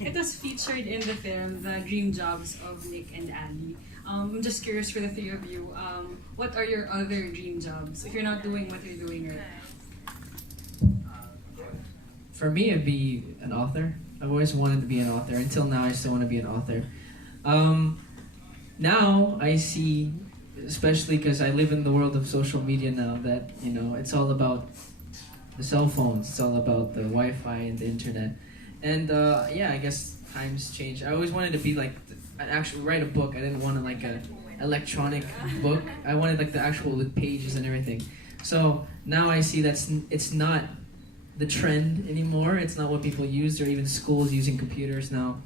It was featured in the film, The Dream Jobs of Nick and Ali. I'm just curious for the three of you, what are your other dream jobs if you're not doing what you're doing right now? For me, it'd be an author. I've always wanted to be an author. Until now, I still want to be an author. Now, I see, especially because I live in the world of social media now, that, it's all about the cell phones. It's all about the Wi-Fi and the internet. And, I guess times change. I always wanted to be, write a book. I didn't want a electronic book. I wanted, the actual pages and everything. So, now I see it's not the trend anymore. It's not what people use, or even schools using computers now.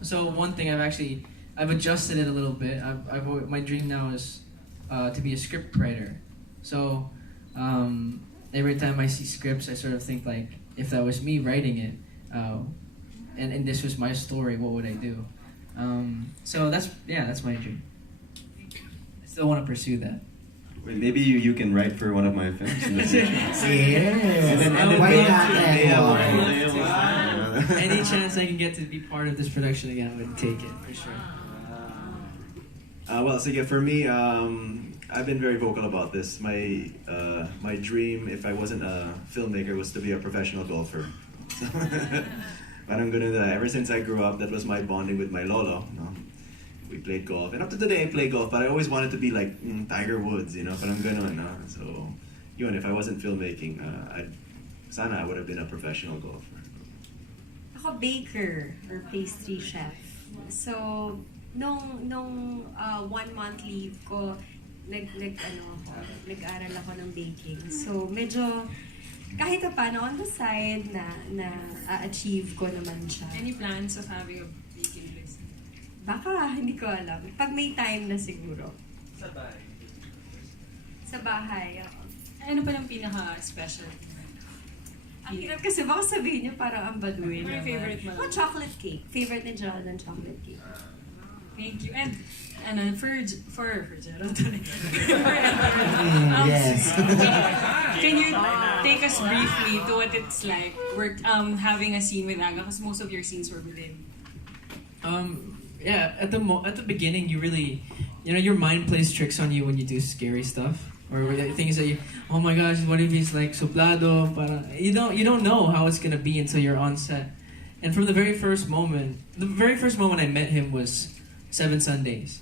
So one thing I've adjusted it a little bit. My dream now is to be a script writer. So every time I see scripts, I sort of think if that was me writing it, and this was my story, what would I do? So that's my dream. I still want to pursue that. Wait, maybe you can write for one of my films in the future. Yes. And then Why not? Any chance I can get to be part of this production again, I would take it for sure. For me, I've been very vocal about this. My dream, if I wasn't a filmmaker, was to be a professional golfer. So, parang ganun na. Ever since I grew up, that was my bonding with my lolo. We played golf, and up to today I play golf, but I always wanted to be like Tiger Woods, parang ganun, no? So, yun, if I wasn't filmmaking, I would have been a professional golfer. Ako baker or pastry chef. So, nung 1 month leave ko, nag-aral ako ng baking. So, medyo kahit paano on the side na achieve ko naman siya. Any plans of having a baking business? Baka, hindi ko alam. Pag may time na siguro. Sa bahay. Sa bahay, ako. Ano pa lang pinaka-special? Ang hirap kasi baka sabihin niyo parang ang baduy. Ano yung favorite mo? Chocolate cake. Favorite ni Jonathan, chocolate cake. Thank you. And for Gerald, Yes. can you take us briefly to what it's like having a scene with Aga? Because most of your scenes were with him. At the beginning, you really, your mind plays tricks on you when you do scary stuff, or things that oh my gosh, what if he's suplado? You don't know how it's gonna be until you're on set. And from the very first moment I met him was 7 Sundays,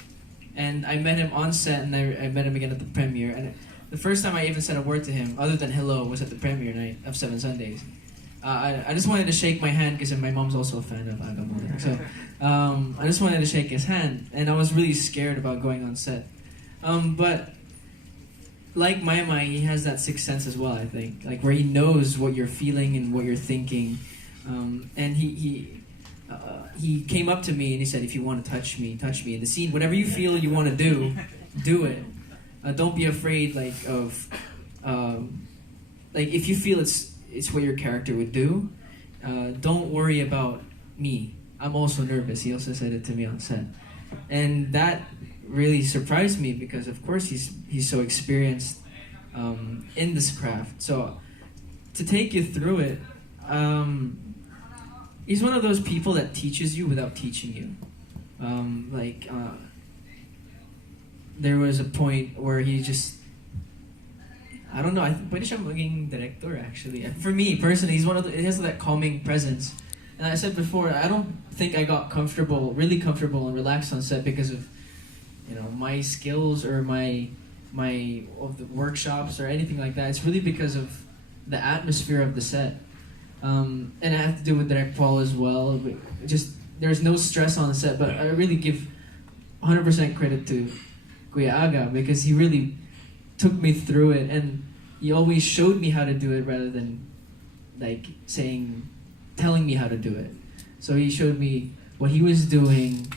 and I met him on set, and I met him again at the premiere. And the first time I even said a word to him, other than hello, was at the premiere night of 7 Sundays. I just wanted to shake my hand because my mom's also a fan of Aga Muna. So I just wanted to shake his hand, and I was really scared about going on set. But like Mai, he has that sixth sense as well, I think, where he knows what you're feeling and what you're thinking. And he came up to me and he said, if you want to touch me in the scene, whatever you feel you want to do it. Don't be afraid if you feel it's what your character would do. Don't worry about me. I'm also nervous. He also said it to me on set. And that really surprised me because, of course, he's so experienced in this craft. So to take you through it, he's one of those people that teaches you without teaching you. There was a point where he just, I don't know, I think pwede siya maging director actually. For me personally, he has that calming presence. And I said before, I don't think I got really comfortable and relaxed on set because of, my skills or my of the workshops or anything like that. It's really because of the atmosphere of the set. And I have to do with Direk Paul as well. There's no stress on the set, but I really give 100% credit to Kuya Aga because he really took me through it, and he always showed me how to do it rather than telling me how to do it. So he showed me what he was doing.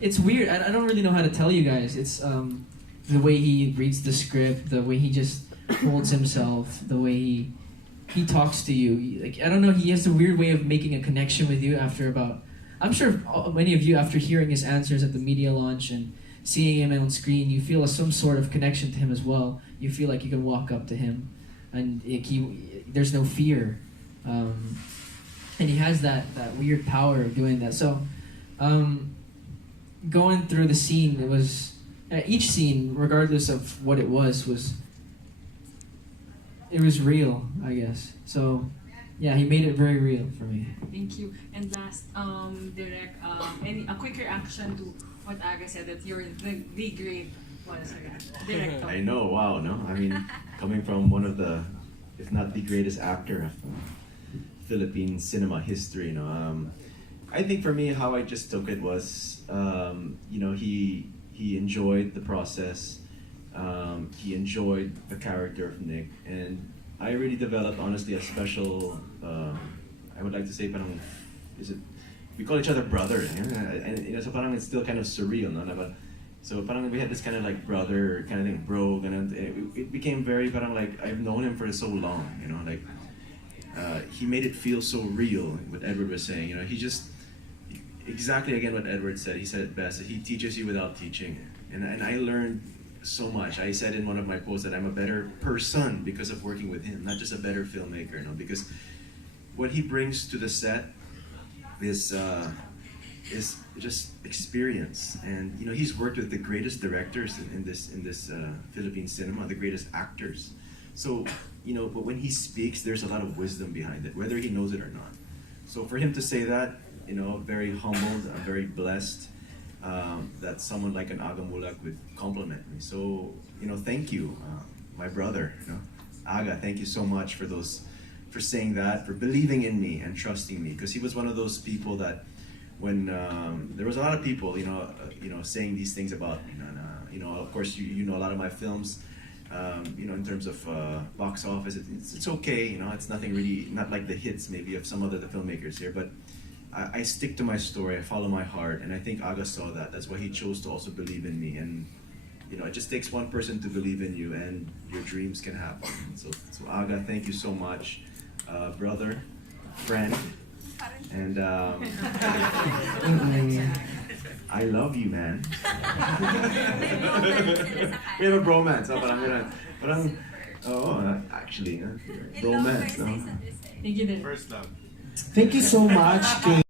It's weird. I don't really know how to tell you guys. It's the way he reads the script, the way he just holds himself, the way he talks to you. I don't know. He has a weird way of making a connection with you I'm sure many of you, after hearing his answers at the media launch and seeing him on screen, you feel some sort of connection to him as well. You feel like you can walk up to him, and there's no fear. and he has that weird power of doing that. So, going through the scene, it was each scene, regardless of what it was real, I guess. So, yeah, he made it very real for me. Thank you. And last, Direk, a quick reaction to what Aga said, that you're the great director. I know, wow, no? I mean, coming from one of the, if not the greatest actor of Philippine cinema history, I think for me, how I just took it was, he enjoyed the process, he enjoyed the character of Nick, and I really developed, honestly, a special, I would like to say, parang, we call each other brother, and so parang it's still kind of surreal, no? But, so parang we had this kind of like brother kind of thing, bro, and it became very parang like I've known him for so long, like he made it feel so real. What Edward was saying, he just exactly again what Edward said. He said it best. He teaches you without teaching, and I learned so much. I said in one of my posts that I'm a better person because of working with him, not just a better filmmaker, because what he brings to the set is just experience, and he's worked with the greatest directors in this Philippine cinema, the greatest actors. So but when he speaks, there's a lot of wisdom behind it, whether he knows it or not. So for him to say that, very humbled, I'm very blessed that someone like an Aga Mulak would compliment me. So thank you, my brother, Aga. Thank you so much for saying that, for believing in me and trusting me, because he was one of those people that when there was a lot of people, saying these things about, of course, you know a lot of my films, in terms of box office, it's okay, it's nothing really, not like the hits maybe of some other the filmmakers here, but I stick to my story, I follow my heart, and I think Aga saw that. That's why he chose to also believe in me, and it just takes one person to believe in you, and your dreams can happen. So Aga, thank you so much, brother, friend. And I love you, man. We have a bromance, actually, bromance. No? Thank you, Direk. First love. Thank you so much, Kay.